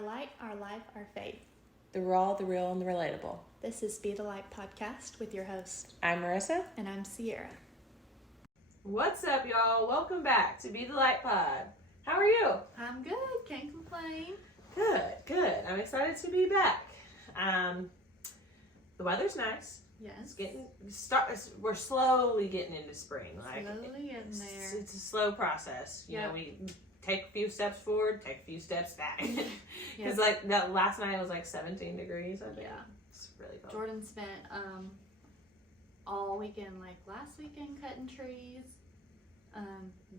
Our light, our life, our faith. The raw, the real, and the relatable. This is Be the Light podcast with your host. I'm Marissa. And I'm Sierra. What's up, y'all? Welcome back to Be the Light Pod. How are you? I'm good. Can't complain. Good. I'm excited to be back. The weather's nice. Yes. We're slowly getting into spring. Slowly getting there. It's a slow process. You know, we take a few steps forward, take a few steps back. Because like that last night it was like 17 degrees, I think. Yeah. It's really cold. Jordan spent all weekend, like last weekend, cutting trees.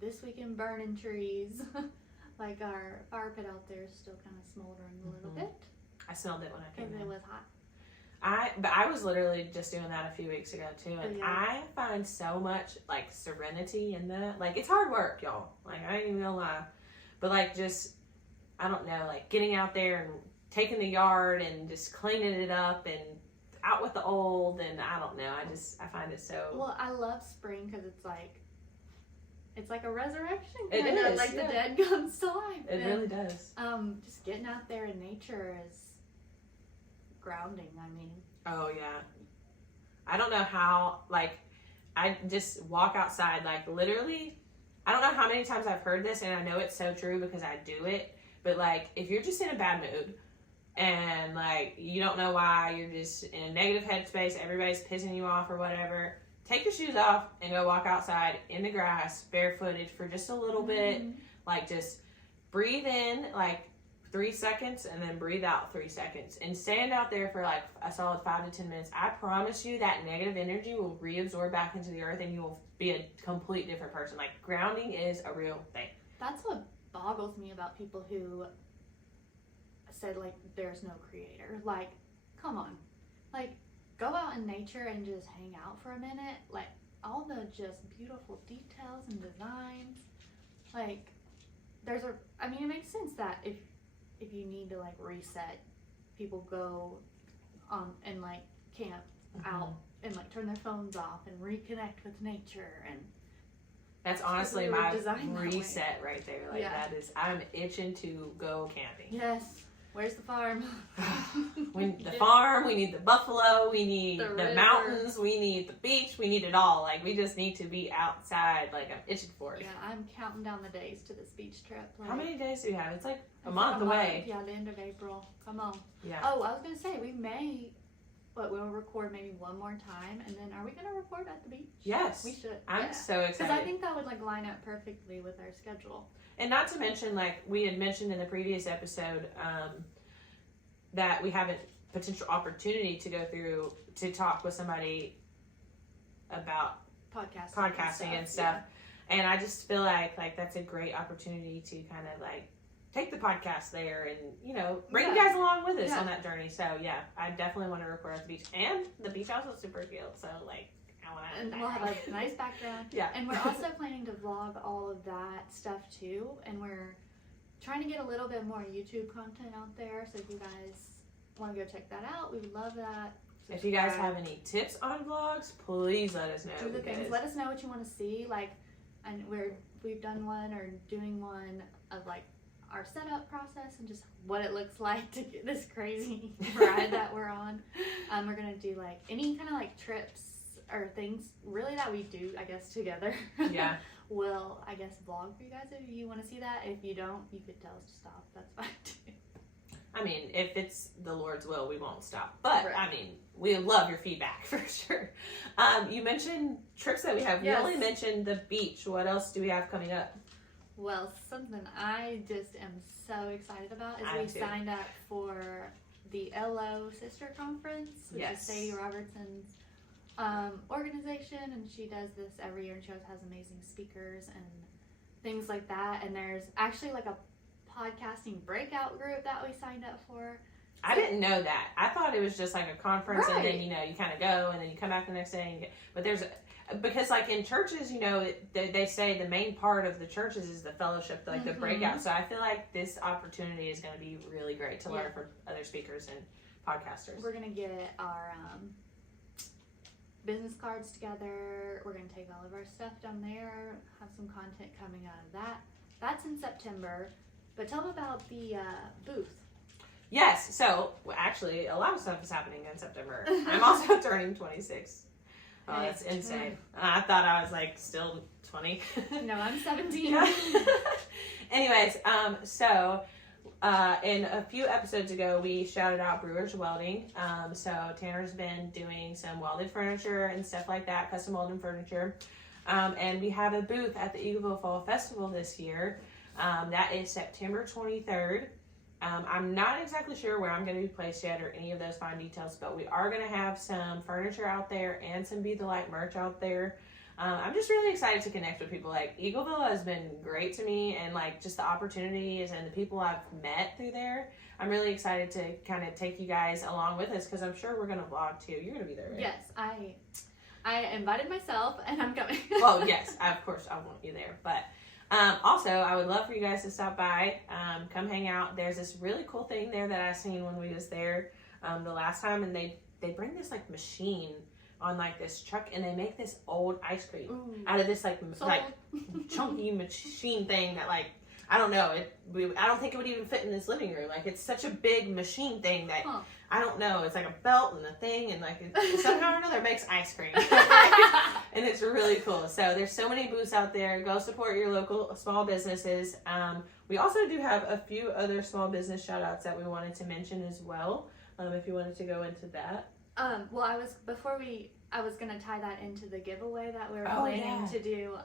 This weekend burning trees. Like our fire pit out there is still kind of smoldering a little bit. I smelled it when I came in. Because it was hot. But I was literally just doing that a few weeks ago too, and I find so much like serenity in that. Like it's hard work, y'all. Like I ain't even gonna lie, but like just I don't know, like getting out there and taking the yard and just cleaning it up and out with the old, and I don't know. I find it so. Well, I love spring because it's like a resurrection. It is like the dead comes to life. It really does. Just getting out there in nature is grounding. I mean, oh yeah, I don't know how, like I just walk outside, like literally I don't know how many times I've heard this, and I know it's so true because I do it, but like if you're just in a bad mood and like you don't know why, you're just in a negative headspace, everybody's pissing you off or whatever, take your shoes off and go walk outside in the grass barefooted for just a little bit. Like just breathe in like 3 seconds and then breathe out 3 seconds and stand out there for like a solid 5 to 10 minutes. I promise you that negative energy will reabsorb back into the earth and you will be a complete different person. Like grounding is a real thing. That's what boggles me about people who said like there's no creator. Like, come on. Like, go out in nature and just hang out for a minute. Like all the just beautiful details and designs. Like it makes sense that if you need to like reset, people go and like camp out and like turn their phones off and reconnect with nature, and that's honestly my reset right there. Like that is, I'm itching to go camping. Yes. Where's the farm? We need the farm, we need the buffalo, we need the mountains, we need the beach, we need it all. Like, we just need to be outside. Like, I'm itching for it. Yeah, I'm counting down the days to this beach trip. Like, how many days do we have? It's like a month away. Yeah, the end of April. Come on. Yeah. Oh, I was going to say, we'll record maybe one more time, and then are we going to record at the beach? Yes. We should. I'm so excited. Because I think that would, like, line up perfectly with our schedule. And not to mention, like we had mentioned in the previous episode, that we have a potential opportunity to go through to talk with somebody about podcasting and stuff. Yeah. And I just feel like that's a great opportunity to kind of like take the podcast there and, you know, bring you guys along with us on that journey. So yeah, I definitely want to record at the beach, and the beach house is super cute. So like, and we'll have a nice background. Yeah. And we're also planning to vlog all of that stuff too. And we're trying to get a little bit more YouTube content out there. So if you guys want to go check that out, we would love that. Subscribe. If you guys have any tips on vlogs, please let us know. Do the things. Let us know what you want to see. Like, and we've done one or doing one of like our setup process and just what it looks like to get this crazy ride that we're on. We're gonna do like any kind of like trips or things really that we do, I guess, together. Yeah. We'll, I guess, vlog for you guys if you want to see that. If you don't, you could tell us to stop. That's fine too. I mean, if it's the Lord's will, we won't stop. But, I mean, we love your feedback for sure. You mentioned trips that we have. Yes. We only mentioned the beach. What else do we have coming up? Well, something I just am so excited about is we signed up for the LO Sister Conference, which is Sadie Robertson's organization, and she does this every year, and she always has amazing speakers and things like that. And there's actually like a podcasting breakout group that we signed up for. I didn't know that. I thought it was just like a conference, and then, you know, you kind of go and then you come back the next day. But because like in churches, you know, they say the main part of the churches is the fellowship, like the breakout. So I feel like this opportunity is going to be really great to learn from other speakers and podcasters. We're going to get our business cards together. We're going to take all of our stuff down there, have some content coming out of that. That's in September. But tell them about the booth. Yes, so actually, a lot of stuff is happening in September. I'm also turning 26. Oh, that's insane. I thought I was like still 20. No, I'm 17. Yeah. Anyways, so in a few episodes ago, we shouted out Brewers Welding. So Tanner's been doing some welded furniture and stuff like that, custom welded furniture. And we have a booth at the Eagleville Fall Festival this year. That is September 23rd. I'm not exactly sure where I'm going to be placed yet or any of those fine details, but we are going to have some furniture out there and some Be the Light merch out there. I'm just really excited to connect with people. Like, Eagleville has been great to me, and like just the opportunities and the people I've met through there. I'm really excited to kind of take you guys along with us, because I'm sure we're going to vlog too. You're going to be there, right? Yes, I invited myself and I'm coming. Well, yes, of course I want you there, but also, I would love for you guys to stop by, come hang out. There's this really cool thing there that I seen when we was there the last time, and they bring this like machine on like this truck, and they make this old ice cream out of this like chunky machine thing that like, I don't know, I don't think it would even fit in this living room. Like, it's such a big machine thing that I don't know. It's like a belt and a thing, and like somehow or another it makes ice cream, and it's really cool. So there's so many booths out there. Go support your local small businesses. We also do have a few other small business shout outs that we wanted to mention as well. If you wanted to go into that. Well, I was gonna tie that into the giveaway that we were planning to do.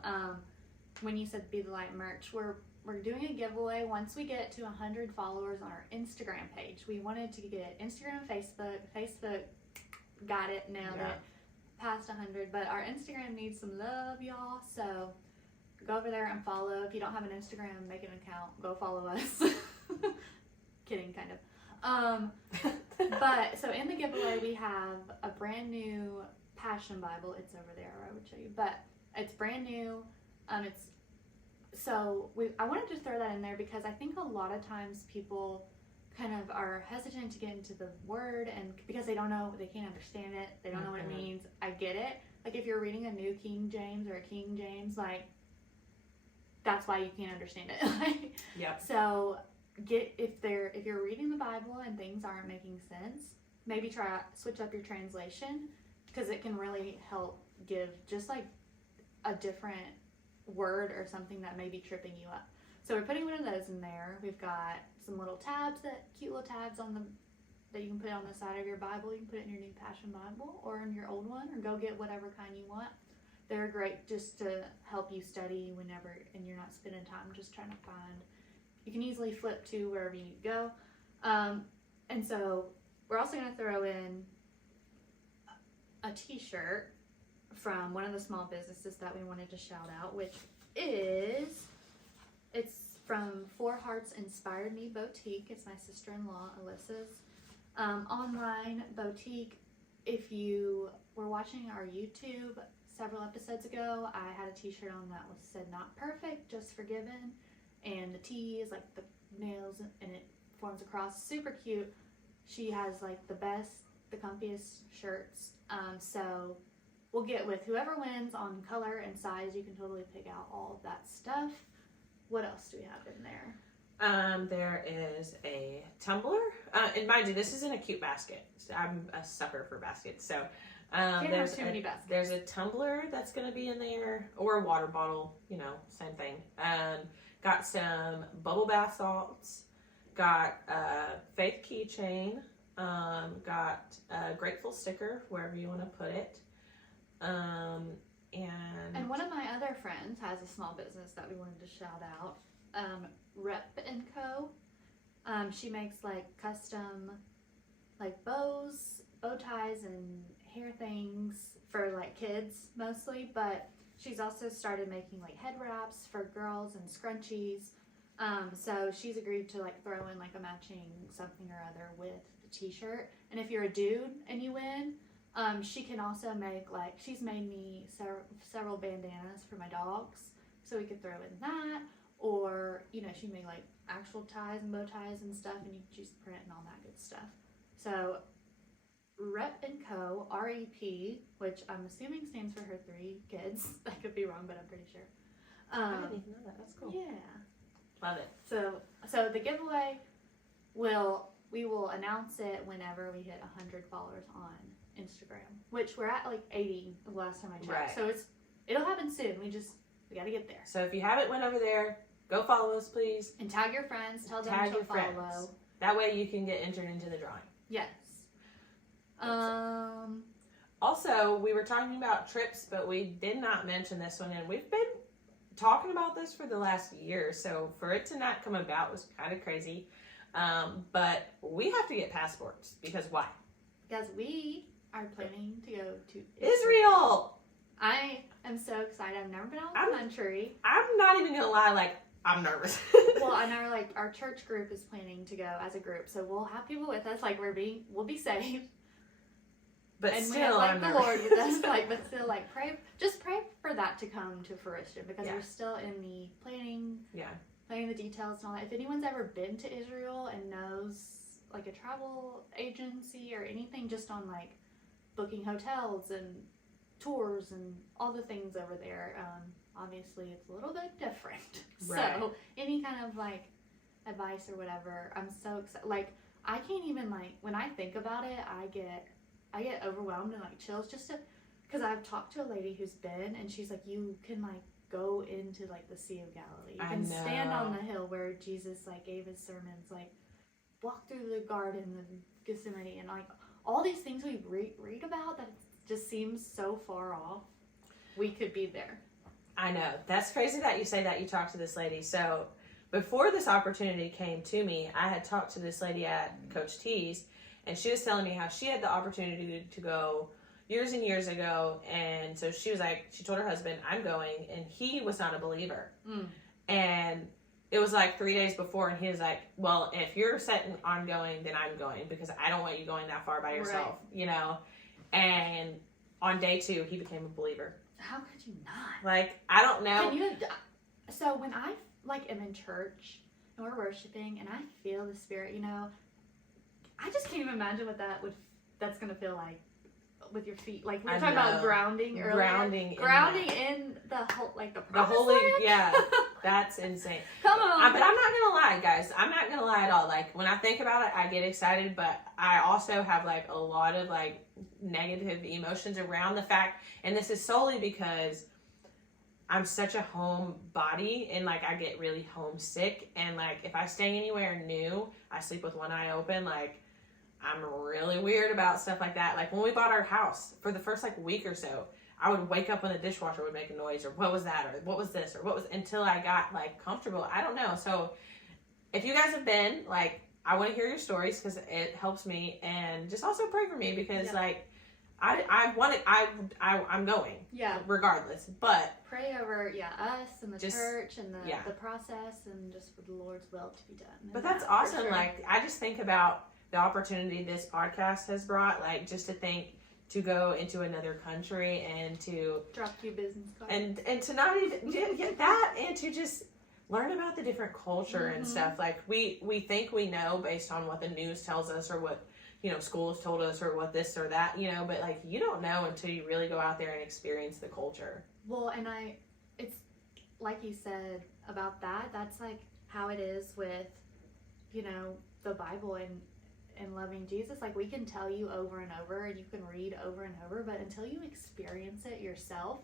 When you said Be the Light merch, we're doing a giveaway once we get to 100 followers on our Instagram page. We wanted to get Instagram and Facebook. Facebook got it now that past 100, but our Instagram needs some love, y'all. So go over there and follow. If you don't have an Instagram, make an account. Go follow us. Kidding, kind of. But so in the giveaway, we have a brand new Passion Bible. It's over there, I would show you, but it's brand new. I wanted to throw that in there because I think a lot of times people kind of are hesitant to get into the word, and because they don't know, they can't understand it, they don't know what it means. I get it. Like, if you're reading a New King James or a King James, like, that's why you can't understand it. Yep. So if you're reading the Bible and things aren't making sense, maybe switch up your translation, because it can really help give just like a different word or something that may be tripping you up. So we're putting one of those in there. We've got some little tabs, cute little tabs that you can put on the side of your Bible. You can put it in your new Passion Bible or in your old one, or go get whatever kind you want. They're great just to help you study whenever, and you're not spending time just trying to find. You can easily flip to wherever you need to go. And so we're also going to throw in a t-shirt from one of the small businesses that we wanted to shout out, which it's from Four Hearts Inspired Me Boutique. It's my sister-in-law Alyssa's online boutique. If you were watching our YouTube several episodes ago, I had a t-shirt on that said "Not perfect, just forgiven," and the T is like the nails, and it forms a cross. Super cute. She has like the comfiest shirts. So we'll get with whoever wins on color and size. You can totally pick out all of that stuff. What else do we have in there? There is a tumbler. And mind you, this is in a cute basket. I'm a sucker for baskets. So there's a tumbler that's going to be in there, or a water bottle, same thing. Got some bubble bath salts. Got a faith keychain. Got a grateful sticker, wherever you want to put it. And one of my other friends has a small business that we wanted to shout out. Rep & Co. She makes like custom like bows, bow ties, and hair things for like kids mostly, but she's also started making like head wraps for girls and scrunchies. So she's agreed to like throw in like a matching something or other with the t-shirt. And if you're a dude and you win, she can also make she's made me several bandanas for my dogs, so we could throw in that. Or, she made like actual ties and bow ties and stuff, and you can choose the print and all that good stuff. So Rep & Co, REP, which I'm assuming stands for her 3 kids. I could be wrong, but I'm pretty sure. I didn't even know that. That's cool. Yeah. Love it. So the giveaway will we will announce it whenever we hit 100 followers on Instagram, which we're at like 80 the last time I checked. Right. So it'll happen soon. We got to get there. So if you haven't went over there, go follow us, please. And tag your friends. Tell them Tag to your follow. friends. That way you can get entered into the drawing. Yes. Also, we were talking about trips, but we did not mention this one, and we've been talking about this for the last year, so for it to not come about was kind of crazy. But we have to get passports, because why? Because we are planning to go to Israel! I am so excited. I've never been out of the country. I'm not even gonna lie, like, I'm nervous. Well, and our church group is planning to go as a group, so we'll have people with us. Like, we'll be safe. But and still, we have, like, I'm the nervous. Lord with us. Like, but still, like, pray for that to come to fruition, because Yeah. we're still in the planning the details and all that. If anyone's ever been to Israel and knows, like, a travel agency or anything, just on, like, booking hotels and tours and all the things over there, obviously it's a little bit different. Right. So any kind of, like, advice or whatever, I'm so excited. Like, I can't even, like, when I think about it, I get overwhelmed and, like, chills, just to, because I've talked to a lady who's been, and she's like, you can, like, go into, like, the Sea of Galilee. You can stand on the hill where Jesus, like, gave his sermons, like, walk through the garden of Gethsemane, and, like, all these things we read about that just seems so far off. We could be there. I know. That's crazy that you say that you talked to this lady. So before this opportunity came to me, I had talked to this lady at Coach T's, and she was telling me how she had the opportunity to go years and years ago. And so she was like, she told her husband, I'm going. And he was not a believer. And it was like 3 days before, and he was like, well, if you're set on going, then I'm going, because I don't want you going that far by yourself, you know? And on day 2, he became a believer. How could you not? Like, I don't know. So when I, like, am in church and we're worshiping and I feel the Spirit, you know, I just can't even imagine what that's going to feel like with your feet. Like, we were talking about grounding earlier. Grounding in the whole, like, the holy, land? yeah, that's insane. Come on. But I'm not going to lie, guys. I'm not going to lie at all. Like, when I think about it, I get excited, but I also have, like, a lot of, like, negative emotions around the fact, and this is solely because I'm such a homebody, and, like, I get really homesick, and, like, if I stay anywhere new, I sleep with one eye open. Like, I'm really weird about stuff like that. Like, when we bought our house, for the first, like, week or so, I would wake up when the dishwasher would make a noise, or what was that, or what was this, or what was, until I got, like, comfortable. I don't know. So if you guys have been, like, I want to hear your stories, because it helps me, and just also pray for me, because like, I'm going, regardless, but pray over us and the church and the process, and just for the Lord's will to be done. But that's awesome. Sure. Like, I just think about the opportunity this podcast has brought, like, just to think, to go into another country and to drop a few business cards and to not even get that, and to just learn about the different culture and stuff. Like, we think we know based on what the news tells us, or what, you know, school has told us, or what this or that, you know, but, like, you don't know until you really go out there and experience the culture. Well, and it's like you said about that's like how it is with, you know, the Bible and loving Jesus. Like, we can tell you over and over, and you can read over and over, but until you experience it yourself,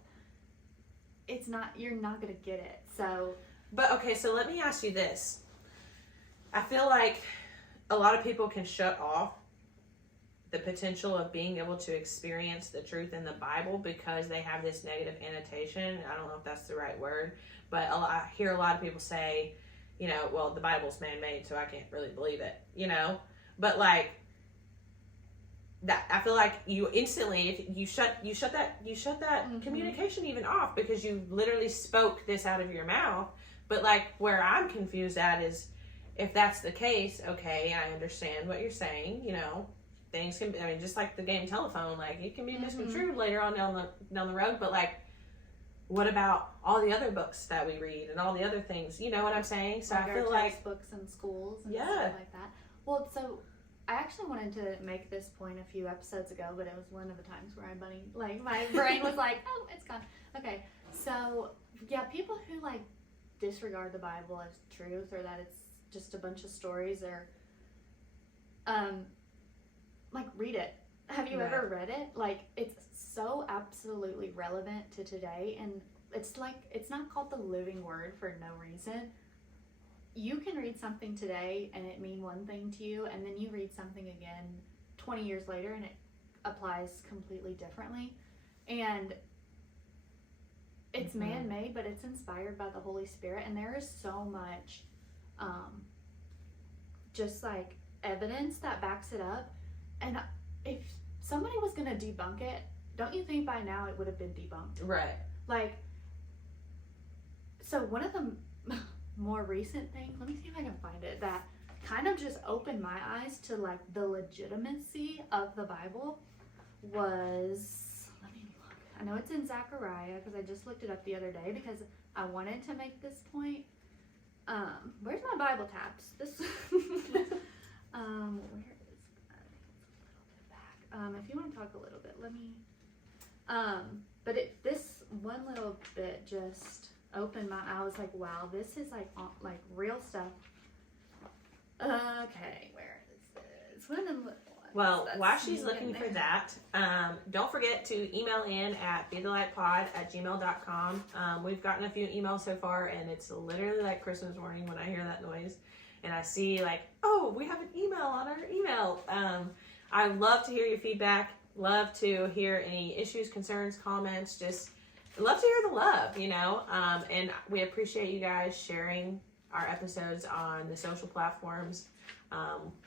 you're not going to get it. So, but okay, so let me ask you this. I feel like a lot of people can shut off the potential of being able to experience the truth in the Bible because they have this negative annotation. I don't know if that's the right word, but I hear a lot of people say, you know, well, the Bible's man-made, so I can't really believe it, you know? But, like, that, I feel like you instantly, if you shut that communication even off, because you literally spoke this out of your mouth. But, like, where I'm confused at is, if that's the case, okay, I understand what you're saying, you know, things can be, I mean, just like the game telephone, like, it can be misconstrued later on down the road, but, like, what about all the other books that we read and all the other things, you know what I'm saying? So like, I feel like books in schools and stuff like that. Well, so I actually wanted to make this point a few episodes ago, but it was one of the times where my brain was like, oh, it's gone. Okay, so yeah, people who, like, disregard the Bible as truth, or that it's just a bunch of stories, or like read it. Have you Right. ever read it? Like, it's so absolutely relevant to today, and it's like, it's not called the living word for no reason. You can read something today and it mean one thing to you, and then you read something again 20 years later and it applies completely differently. And it's man-made, but it's inspired by the Holy Spirit, and there is so much just like evidence that backs it up. And if somebody was going to debunk it, don't you think by now it would have been debunked? Right. Like, so one of the more recent things, let me see if I can find it, that kind of just opened my eyes to like the legitimacy of the Bible was, let me look. I know it's in Zechariah because I just looked it up the other day because I wanted to make this point. Where's my Bible tabs? This where is that? I think it's a little bit back. If you want to talk a little bit, let me but this one little bit just opened my eye. I was like, wow, this is like real stuff. Okay, where is this? One of them little ones. Well, That's while she's me looking in for there. that, don't forget to email in at bethelightpod@gmail.com. We've gotten a few emails so far, and it's literally like Christmas morning when I hear that noise. And I see like, oh, we have an email on our email. I love to hear your feedback. Love to hear any issues, concerns, comments. Just love to hear the love, you know. And we appreciate you guys sharing our episodes on the social platforms.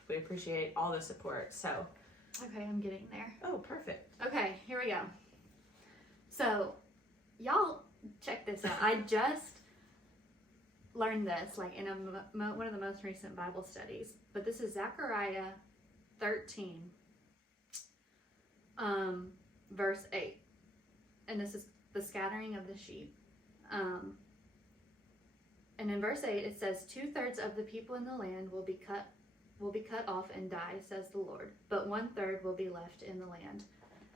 We appreciate all the support. So, Okay, I'm getting there. oh, perfect. Okay, here we go. So, y'all check this out. I just learned this like in one of the most recent Bible studies, but this is Zechariah 13, verse 8, and this is the scattering of the sheep. And in verse 8 it says, 2/3 of the people in the land will be cut off and die, says the Lord, but 1/3 will be left in the land.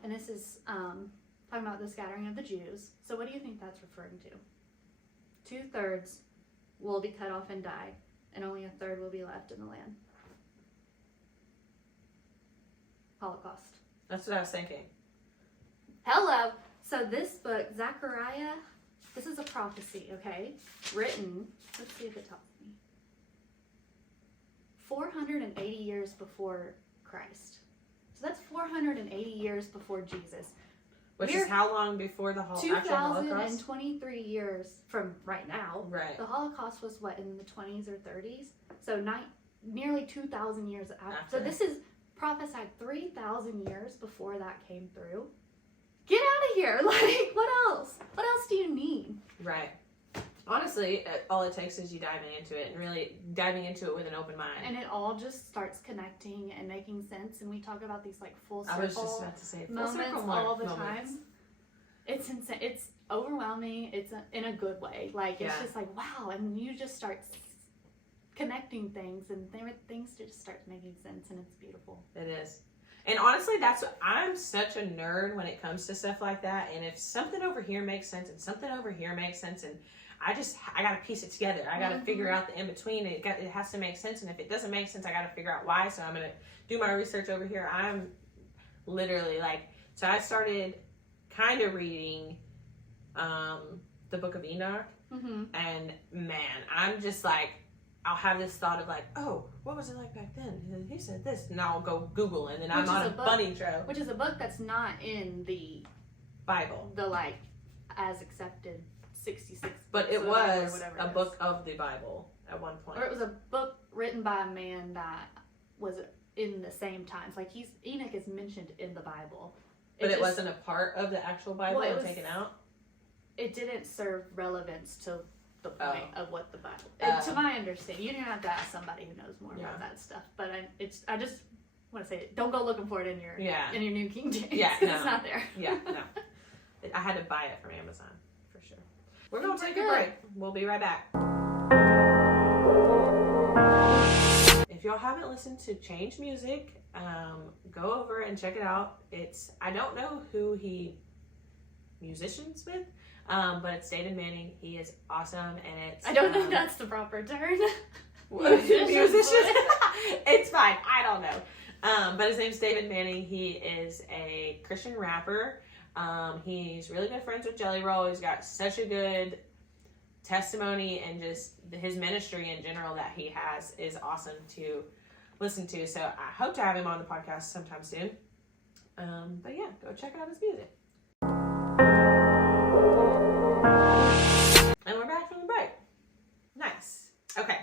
And this is talking about the scattering of the Jews. So what do you think that's referring to? 2/3 will be cut off and die, and only 1/3 will be left in the land. Holocaust. That's what I was thinking. Hello. So this book, Zechariah, this is a prophecy, okay? Written, let's see if it tells me. 480 years before Christ. So that's 480 years before Jesus. Which We're is how long before the actual Holocaust? 2023 years from right now. Right. The Holocaust was what, in the 20s or 30s? So nearly 2,000 years after. So this is prophesied 3,000 years before that came through. Get out of here. Like, what else? What else do you need? Right. Honestly, all it takes is you diving into it and really diving into it with an open mind. And it all just starts connecting and making sense. And we talk about these like full circle I was just about to say full moments circle all the moments. time. It's insane. It's overwhelming. It's in a good way. Like, it's just like, wow. And you just start connecting things, and things just start making sense, and it's beautiful. It is. And honestly, I'm such a nerd when it comes to stuff like that. And if something over here makes sense and something over here makes sense, and I got to piece it together. I got to figure out the in between. It has to make sense. And if it doesn't make sense, I got to figure out why. So I'm going to do my research over here. I'm literally like, so I started kind of reading the book of Enoch. Mm-hmm. And man, I'm just like, I'll have this thought of like, oh, what was it like back then? And he said this, and I'll go Google, and then I'm on a bunny trail. Which is a book that's not in the Bible. The like as accepted 66. But it was a it book of the Bible at one point. Or it was a book written by a man that was in the same times. Like Enoch is mentioned in the Bible. But it wasn't a part of the actual Bible and taken out? It didn't serve relevance to the point of what the Bible. To my understanding, you don't have to ask somebody who knows more about that stuff. But I just want to say, don't go looking for it in your New King James. Yeah, no. It's not there. Yeah, no. I had to buy it from Amazon for sure. We're gonna take a break. We'll be right back. If y'all haven't listened to Change Music, go over and check it out. I don't know who he musicians with. But it's David Manning. He is awesome, and I don't think that's the proper term. musician. It's fine. I don't know. But his name's David Manning. He is a Christian rapper. He's really good friends with Jelly Roll. He's got such a good testimony, and just his ministry in general that he has is awesome to listen to. So I hope to have him on the podcast sometime soon. But yeah, go check out his music. And we're back from the break. Nice. Okay.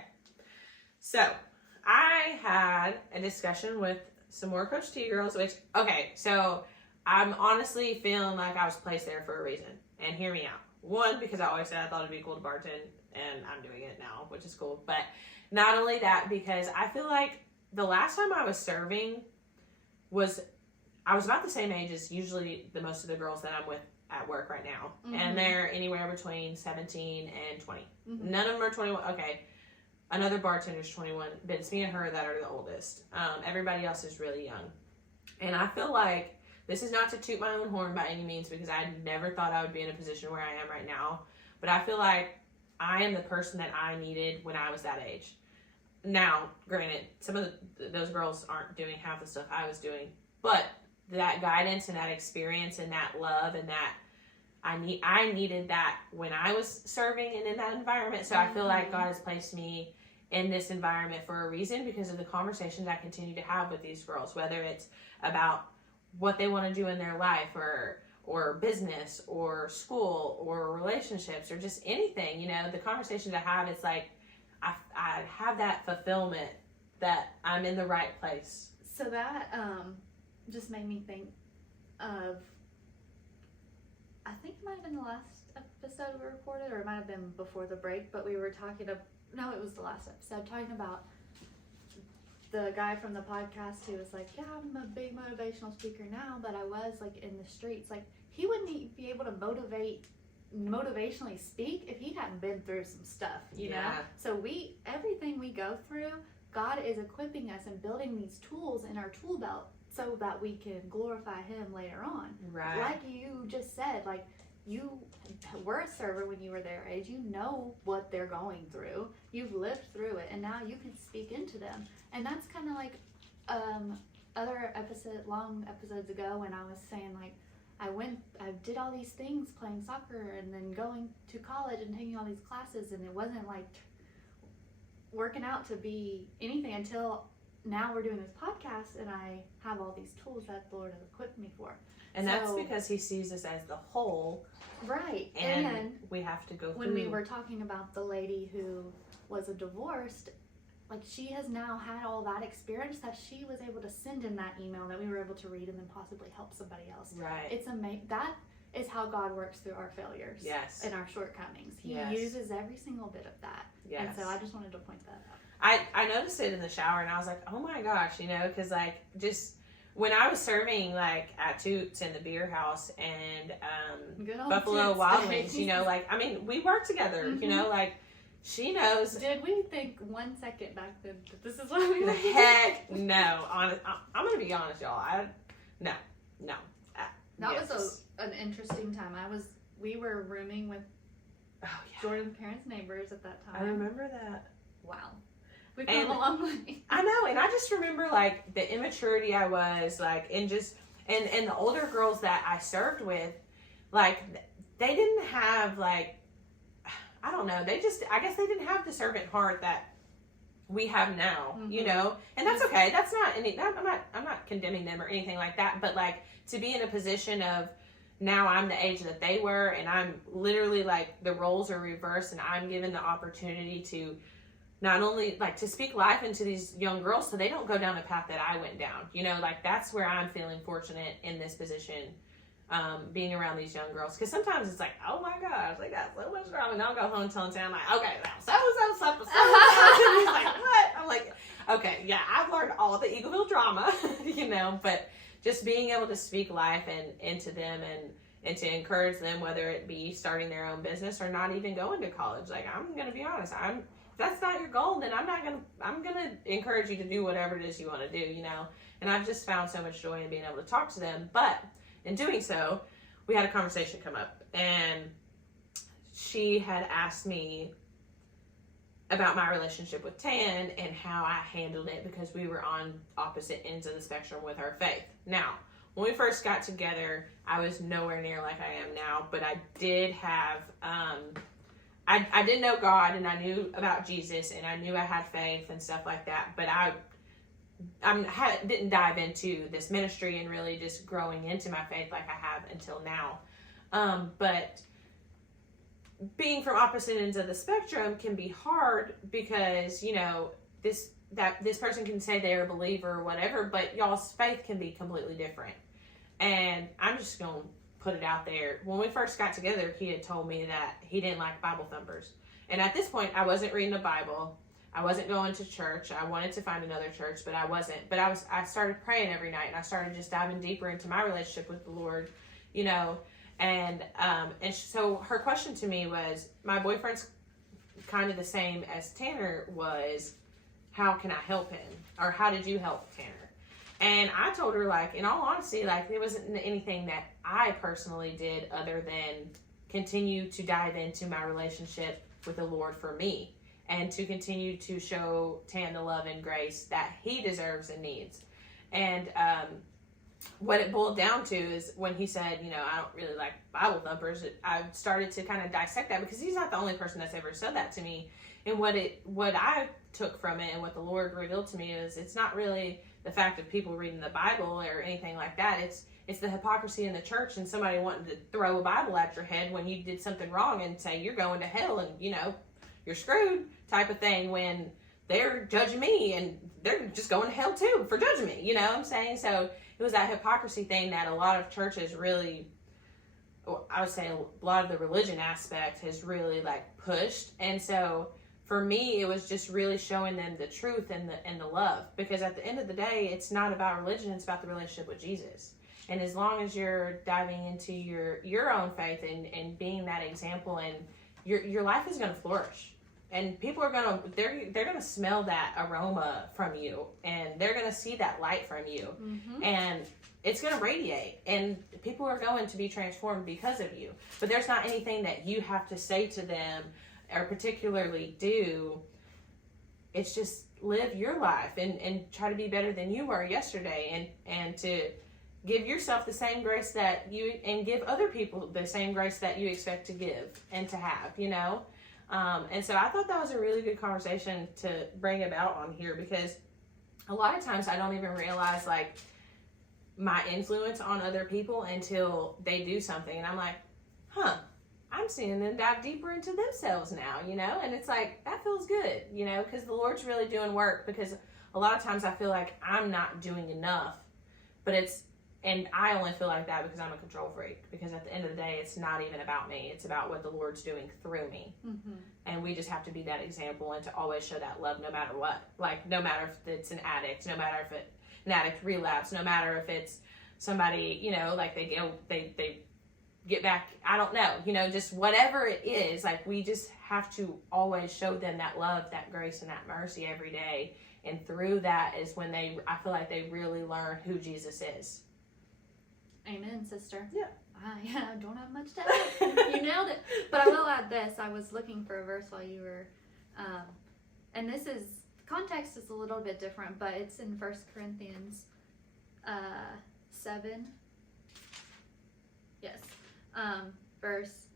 So I had a discussion with some more Coach T girls, so I'm honestly feeling like I was placed there for a reason. And hear me out. One, because I always said I thought it'd be cool to bartend, and I'm doing it now, which is cool. But not only that, because I feel like the last time I was serving I was about the same age as usually the most of the girls that I'm with at work right now. Mm-hmm. And they're anywhere between 17 and 20. Mm-hmm. None of them are 21. Okay. Another bartender's 21, but it's me and her that are the oldest. Everybody else is really young. And I feel like, this is not to toot my own horn by any means, because I never thought I would be in a position where I am right now. But I feel like I am the person that I needed when I was that age. Now, granted, some of those girls aren't doing half the stuff I was doing, but that guidance and that experience and that love and that I needed that when I was serving and in that environment. So I feel like God has placed me in this environment for a reason, because of the conversations I continue to have with these girls, whether it's about what they want to do in their life, or business, or school, or relationships, or just anything. You know, the conversations I have, it's like I have that fulfillment that I'm in the right place. So that just made me think of, I think it might have been the last episode we recorded, or it might have been before the break, but we were talking no, it was the last episode, talking about the guy from the podcast who was like, yeah, I'm a big motivational speaker now, but I was like in the streets. Like, he wouldn't be able to motivationally speak if he hadn't been through some stuff, you know? So everything we go through, God is equipping us and building these tools in our tool belt so that we can glorify him later on. Right. Like you just said, like, you were a server when you were their age. You know what they're going through. You've lived through it, and now you can speak into them. And that's kind of like other long episodes ago when I was saying, like, I did all these things, playing soccer and then going to college and taking all these classes, and it wasn't like working out to be anything until now we're doing this podcast, and I have all these tools that the Lord has equipped me for. And that's because he sees us as the whole. Right. And we have to go through. When we were talking about the lady who was a divorced, like, she has now had all that experience that she was able to send in that email that we were able to read and then possibly help somebody else. Right. It's amazing. That is how God works through our failures. Yes. And our shortcomings. He uses every single bit of that. Yes. And so I just wanted to point that out. I noticed it in the shower, and I was like, oh my gosh, you know, because, like, just when I was serving, like, at Toots in the beer house and Buffalo Wild Wings, you know, like, I mean, we worked together, you know, like, she knows. Did we think 1 second back then that this is what we were doing? Heck no. I'm going to be honest, y'all. No. That was an interesting time. We were rooming with Jordan's parents' neighbors at that time. I remember that. Wow. We've come a long way. I know, and I just remember, like, the immaturity I was, like, and the older girls that I served with, like, they didn't have, like, I don't know, I guess they didn't have the servant heart that we have now, you know, and that's okay. That's not I'm not condemning them or anything like that, but, like, to be in a position of, now I'm the age that they were, and I'm literally, like, the roles are reversed, and I'm given the opportunity to not only, like, to speak life into these young girls so they don't go down the path that I went down, you know, like, that's where I'm feeling fortunate in this position, being around these young girls, because sometimes it's like, oh my gosh, they got so much drama, and I'll go home telling Sam, like, okay, now so and he's like, what? I'm like, okay, yeah, I've learned all the Eagleville drama, you know, but just being able to speak life and into them and to encourage them, whether it be starting their own business or not even going to college. Like, I'm going to be honest, that's not your goal, then I'm going to encourage you to do whatever it is you want to do, you know? And I've just found so much joy in being able to talk to them. But in doing so, we had a conversation come up, and she had asked me, about my relationship with Tan and how I handled it because we were on opposite ends of the spectrum with our faith. Now, when we first got together, I was nowhere near like I am now, but I did have, I did know God, and I knew about Jesus, and I knew I had faith and stuff like that, but I didn't dive into this ministry and really just growing into my faith like I have until now. But being from opposite ends of the spectrum can be hard because, you know, this person can say they're a believer or whatever, but y'all's faith can be completely different. And I'm just going to put it out there. When we first got together, he had told me that he didn't like Bible thumpers. And at this point, I wasn't reading the Bible. I wasn't going to church. I wanted to find another church, but I wasn't. But I started praying every night, and I started just diving deeper into my relationship with the Lord, you know. And so her question to me was, my boyfriend's kind of the same as Tanner was, how can I help him? Or how did you help Tanner? And I told her, like, in all honesty, like, there wasn't anything that I personally did other than continue to dive into my relationship with the Lord for me, and to continue to show Tan the love and grace that he deserves and needs. And what it boiled down to is when he said, you know, I don't really like Bible thumpers, I started to kind of dissect that, because he's not the only person that's ever said that to me. And what I took from it and what the Lord revealed to me is, it's not really the fact of people reading the Bible or anything like that. It's the hypocrisy in the church and somebody wanting to throw a Bible at your head when you did something wrong and say you're going to hell and, you know, you're screwed type of thing, when they're judging me and they're just going to hell too for judging me. You know what I'm saying? So it was that hypocrisy thing that a lot of churches really, I would say a lot of the religion aspect has really like pushed. And so for me, it was just really showing them the truth and the love, because at the end of the day, it's not about religion, it's about the relationship with Jesus. And as long as you're diving into your own faith and being that example, and your life is going to flourish. And people are they're gonna smell that aroma from you, and they're gonna see that light from you, and it's gonna radiate, and people are going to be transformed because of you. But there's not anything that you have to say to them or particularly do. It's just live your life and try to be better than you were yesterday, and to give yourself the same grace and give other people the same grace that you expect to give and to have, you know. And so I thought that was a really good conversation to bring about on here, because a lot of times I don't even realize like my influence on other people until they do something, and I'm like, I'm seeing them dive deeper into themselves now, you know. And it's like, that feels good, you know, because the Lord's really doing work. Because a lot of times I feel like I'm not doing enough, and I only feel like that because I'm a control freak. Because at the end of the day, it's not even about me. It's about what the Lord's doing through me. And we just have to be that example and to always show that love no matter what. Like, no matter if it's an addict, no matter if an addict relapse, no matter if it's somebody, you know, like they get back, I don't know, you know, just whatever it is. Like, we just have to always show them that love, that grace, and that mercy every day. And through that is when I feel like they really learn who Jesus is. Amen, sister. Yeah. I don't have much to add. You nailed it. But I will add this. I was looking for a verse while you were, and this is, context is a little bit different, but it's in 1 Corinthians 7. Yes. Verse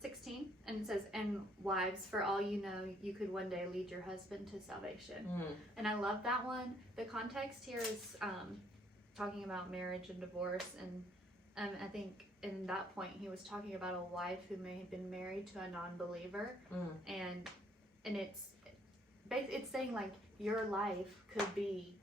16. And it says, and wives, for all you know, you could one day lead your husband to salvation. And I love that one. The context here is talking about marriage and divorce, and I think in that point he was talking about a wife who may have been married to a non-believer, and it's saying like your life could be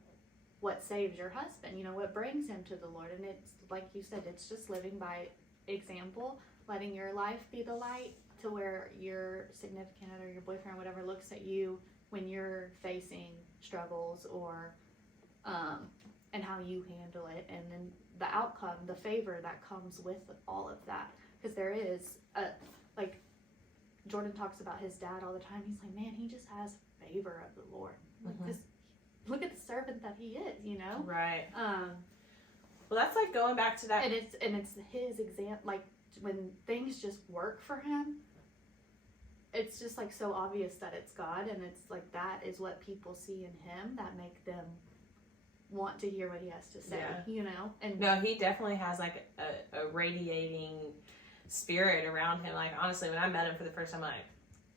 what saves your husband, you know, what brings him to the Lord. And it's like you said, it's just living by example, letting your life be the light to where your significant other, your boyfriend, whatever, looks at you when you're facing struggles or and how you handle it, and then the outcome, the favor that comes with all of that. Because there is like Jordan talks about his dad all the time. He's like, man, he just has favor of the Lord. Like, this, look at the servant that he is, you know. Right. Well, that's like going back to that. And it's his example. Like, when things just work for him, it's just like so obvious that it's God, and it's like that is what people see in him that make them want to hear what he has to say, you know? And no, he definitely has like a radiating spirit around him. Like, honestly, when I met him for the first time, I'm like,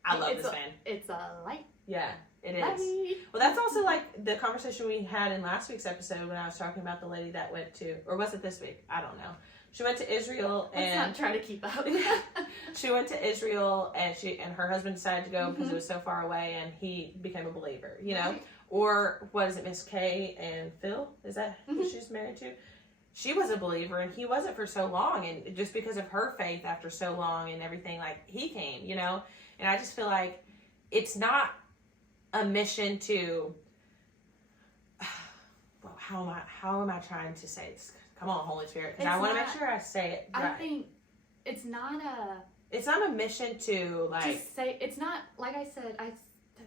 I love this man. It's a light. Yeah, it light. is. Well, that's also like the conversation we had in last week's episode when I was talking about the lady that went to, or was it this week? I don't know. She went to Israel and Let's not try to keep up. She went to Israel and her husband decided to go because it was so far away, and he became a believer, you know? Right. Or what is it, Miss Kay and Phil? Is that who she's married to? She was a believer and he wasn't for so long, and just because of her faith after so long and everything, like, he came, you know? And I just feel like it's not a mission to well, how am I trying to say this? Come on, Holy Spirit, because I want to make sure I say it right. I think it's not a mission to, like... Just say, it's not, like I said, I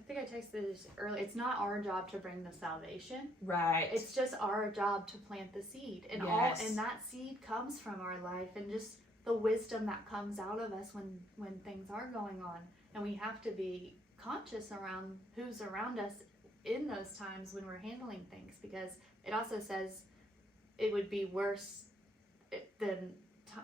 think I texted this earlier, it's not our job to bring the salvation. Right. It's just our job to plant the seed. And and that seed comes from our life, and just the wisdom that comes out of us when things are going on. And we have to be conscious around who's around us in those times when we're handling things, because it also says it would be worse than,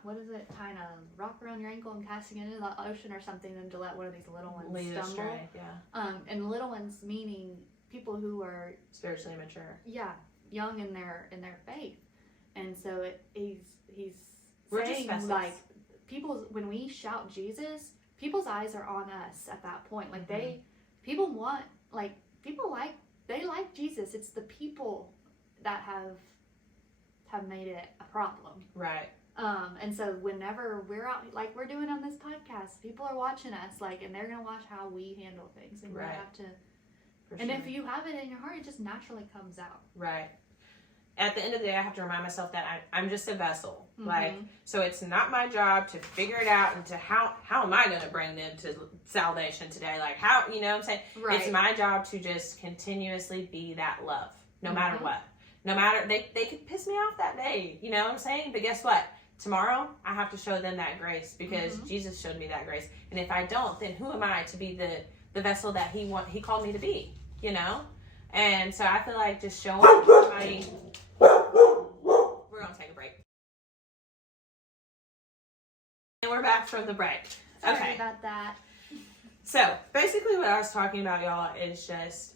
what is it, tying a rock around your ankle and casting it into the ocean or something, than to let one of these little ones lead stumble. astray, yeah. And little ones meaning people who are spiritually mature. Yeah, young in their faith. And so he's we're saying, just like, people, when we shout Jesus, people's eyes are on us at that point. Like, people want, like, they like Jesus. It's the people that have made it a problem. Right. And so whenever we're out, like we're doing on this podcast, people are watching us, like, and they're going to watch how we handle things. And we have to, if you have it in your heart, it just naturally comes out. Right. At the end of the day, I have to remind myself that I'm just a vessel. Like, so it's not my job to figure it out and to how am I going to bring them to salvation today? Like, how, you know what I'm saying? Right. It's my job to just continuously be that love, no matter what. No matter, they could piss me off that day, you know what I'm saying? But guess what? Tomorrow, I have to show them that grace, because Jesus showed me that grace. And if I don't, then who am I to be the vessel that he called me to be, you know? And so I feel like just showing somebody... We're going to take a break. And we're back from the break. Sorry about that. So basically what I was talking about, y'all, is just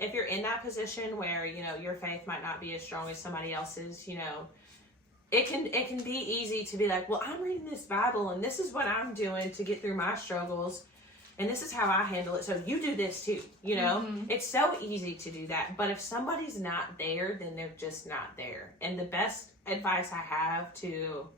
if you're in that position where, you know, your faith might not be as strong as somebody else's, you know, it can be easy to be like, well, I'm reading this Bible and this is what I'm doing to get through my struggles and this is how I handle it, so you do this too, you know? It's so easy to do that, but if somebody's not there, then they're just not there. And the best advice I have to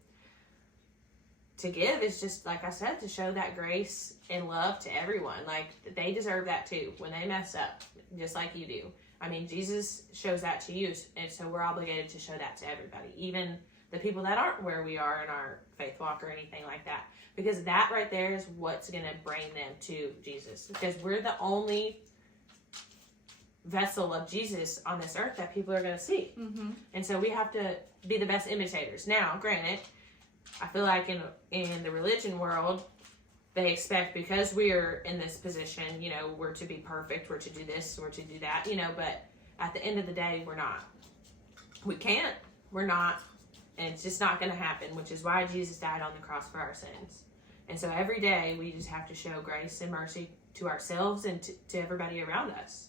give is just, like I said, to show that grace and love to everyone. Like, they deserve that too when they mess up, just like you do. I mean, Jesus shows that to you, and so we're obligated to show that to everybody, even the people that aren't where we are in our faith walk or anything like that, because that right there is what's going to bring them to Jesus, because we're the only vessel of Jesus on this earth that people are going to see. And so we have to be the best imitators. Now, granted, I feel like in the religion world, they expect, because we're in this position, you know, we're to be perfect, we're to do this, we're to do that, you know, but at the end of the day, we're not. We can't. We're not. And it's just not going to happen, which is why Jesus died on the cross for our sins. And so every day, we just have to show grace and mercy to ourselves and to everybody around us.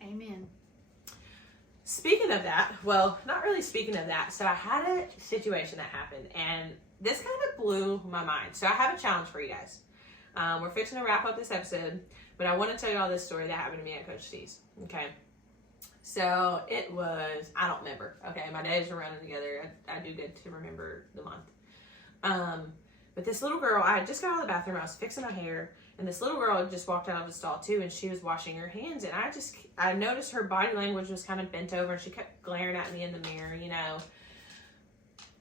Amen. Speaking of that, well, not really speaking of that, so I had a situation that happened, and this kind of blew my mind. So I have a challenge for you guys. We're fixing to wrap up this episode, but I want to tell you all this story that happened to me at Coach C's. Okay. So it was, I don't remember. Okay, my days are running together. I do good to remember the month. But this little girl, I just got out of the bathroom. I was fixing my hair, and this little girl just walked out of the stall too, and she was washing her hands. And I noticed her body language was kind of bent over, and she kept glaring at me in the mirror, you know.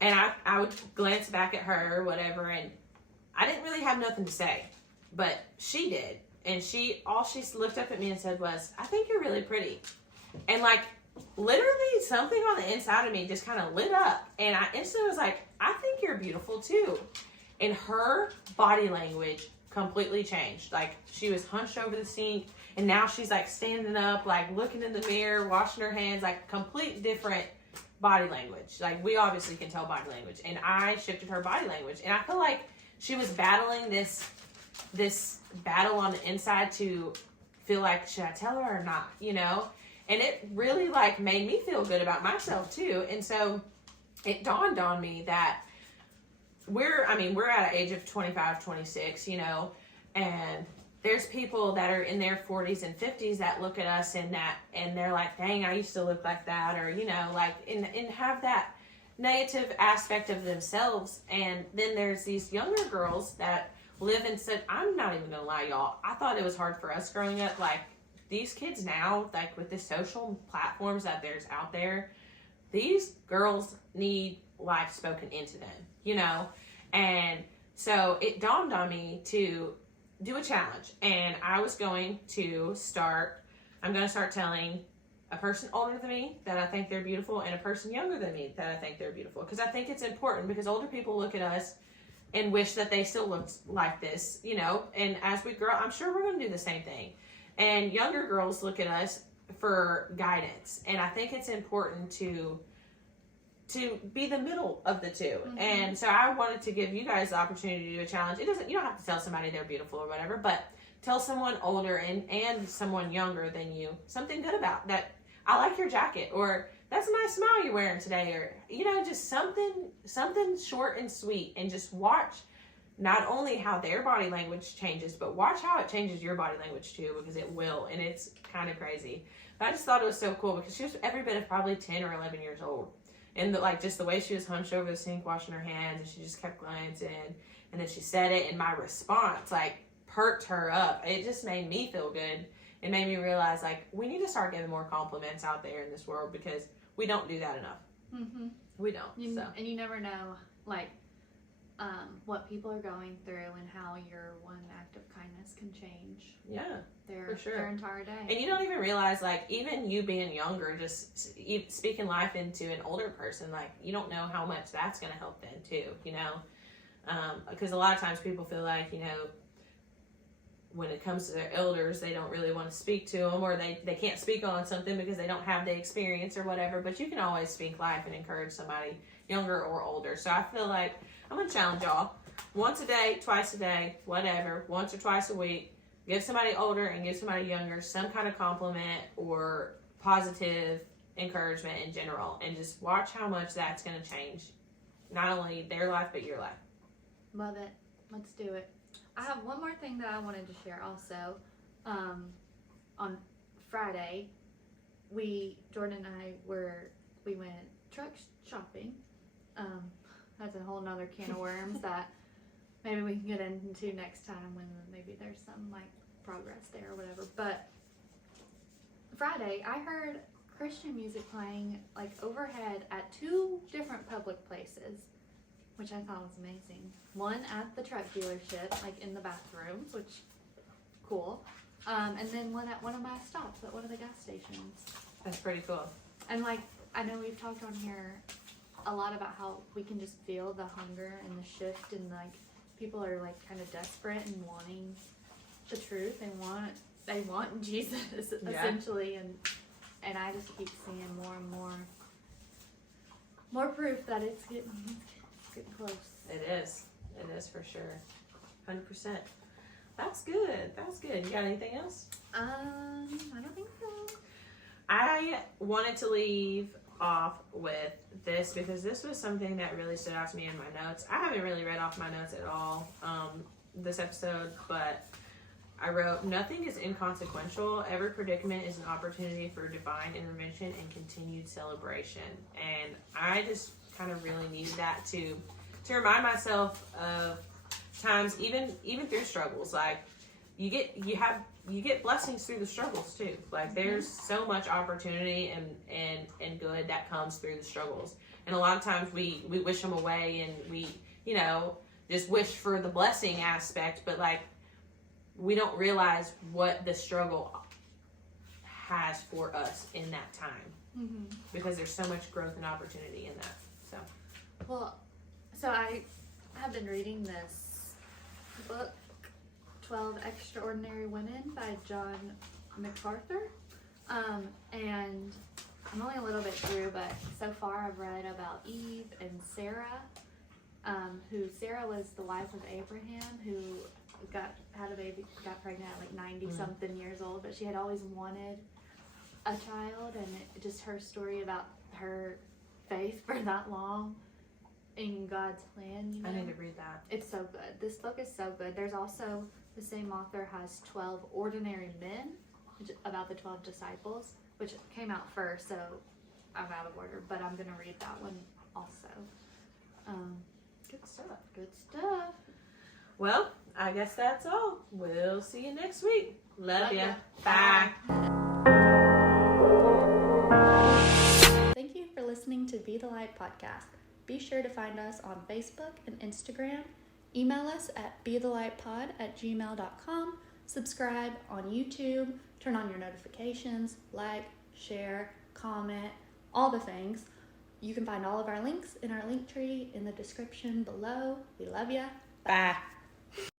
And I would glance back at her or whatever, and I didn't really have nothing to say, but she did. And all she looked up at me and said was, "I think you're really pretty." And like, literally something on the inside of me just kind of lit up. And I instantly was like, "I think you're beautiful too." And her body language completely changed. Like, she was hunched over the sink, and now she's like standing up, like looking in the mirror, washing her hands, like complete different body language. Like, we obviously can tell body language, and I shifted her body language, and I feel like she was battling this battle on the inside to feel like, should I tell her or not, you know? And it really like made me feel good about myself too. And so it dawned on me that we're at an age of 25, 26, you know, and there's people that are in their 40s and 50s that look at us and they're like, dang, I used to look like that, or, you know, like, and have that negative aspect of themselves. And then there's these younger girls that live and said, I'm not even gonna lie, y'all, I thought it was hard for us growing up. Like, these kids now, like with the social platforms that there's out there, these girls need life spoken into them, you know? And so it dawned on me to do a challenge, and I'm going to start telling a person older than me that I think they're beautiful, and a person younger than me that I think they're beautiful. Because I think it's important, because older people look at us and wish that they still looked like this, you know, and as we grow, I'm sure we're going to do the same thing. And younger girls look at us for guidance, and I think it's important to be the middle of the two. Mm-hmm. And so I wanted to give you guys the opportunity to do a challenge. You don't have to tell somebody they're beautiful or whatever, but tell someone older and someone younger than you something good about that. I like your jacket, or that's a nice smile you're wearing today, or, you know, just something short and sweet, and just watch not only how their body language changes, but watch how it changes your body language too, because it will, and it's kind of crazy. But I just thought it was so cool, because she was every bit of probably 10 or 11 years old. And just the way she was hunched over the sink washing her hands, and she just kept glancing, and then she said it, and my response like perked her up. It just made me feel good. It made me realize, like, we need to start giving more compliments out there in this world, because we don't do that enough. Mm-hmm. We don't. And you never know, like, what people are going through, and how your one act of kindness can change. Yeah, for sure. Their entire day. And you don't even realize, like, even you being younger, just speaking life into an older person, like, you don't know how much that's going to help them too, you know? Because a lot of times people feel like, you know, when it comes to their elders, they don't really want to speak to them, or they can't speak on something because they don't have the experience or whatever. But you can always speak life and encourage somebody younger or older. So I feel like I'm going to challenge y'all. Once a day, twice a day, whatever, once or twice a week, give somebody older and give somebody younger some kind of compliment or positive encouragement in general, and just watch how much that's going to change not only their life, but your life. Love it. Let's do it. I have one more thing that I wanted to share also. On Friday, Jordan and I we went truck shopping. That's a whole nother can of worms that maybe we can get into next time, when maybe there's some like progress there or whatever. But Friday, I heard Christian music playing like overhead at 2 different public places, which I thought was amazing. One at the truck dealership, like in the bathrooms, which cool. And then one at one of my stops at one of the gas stations. That's pretty cool. And like, I know we've talked on here a lot about how we can just feel the hunger and the shift, and like people are like kind of desperate and wanting the truth. They want Jesus essentially, and I just keep seeing more and more proof that it's getting close. It is for sure. 100%. That's good. You got anything else? I don't think so. I wanted to leave off with this, because this was something that really stood out to me in my notes. I haven't really read off my notes at all this episode, but I wrote, nothing is inconsequential. Every predicament is an opportunity for divine intervention and continued celebration. And I just kind of really needed that to remind myself of times, even through struggles. Like, you get blessings through the struggles too. Like, there's so much opportunity and good that comes through the struggles. And a lot of times we wish them away, and we, you know, just wish for the blessing aspect, but like, we don't realize what the struggle has for us in that time, because there's so much growth and opportunity in that. So I have been reading this book 12 Extraordinary Women by John MacArthur. And I'm only a little bit through, but so far I've read about Eve and Sarah, Sarah was the wife of Abraham, who had a baby, got pregnant at like 90 something years old, but she had always wanted a child, and just her story about her faith for that long in God's plan. You know? I need to read that. It's so good. This book is so good. There's also, the same author has 12 Ordinary Men, about the 12 disciples, which came out first, so I'm out of order, but I'm gonna read that one also. Good stuff. Good stuff. Well, I guess that's all. We'll see you next week. Love ya. Bye. Bye. Thank you for listening to Be the Light podcast. Be sure to find us on Facebook and Instagram. Email us at bethelightpod@gmail.com. Subscribe on YouTube. Turn on your notifications. Like, share, comment, all the things. You can find all of our links in our link tree in the description below. We love ya. Bye.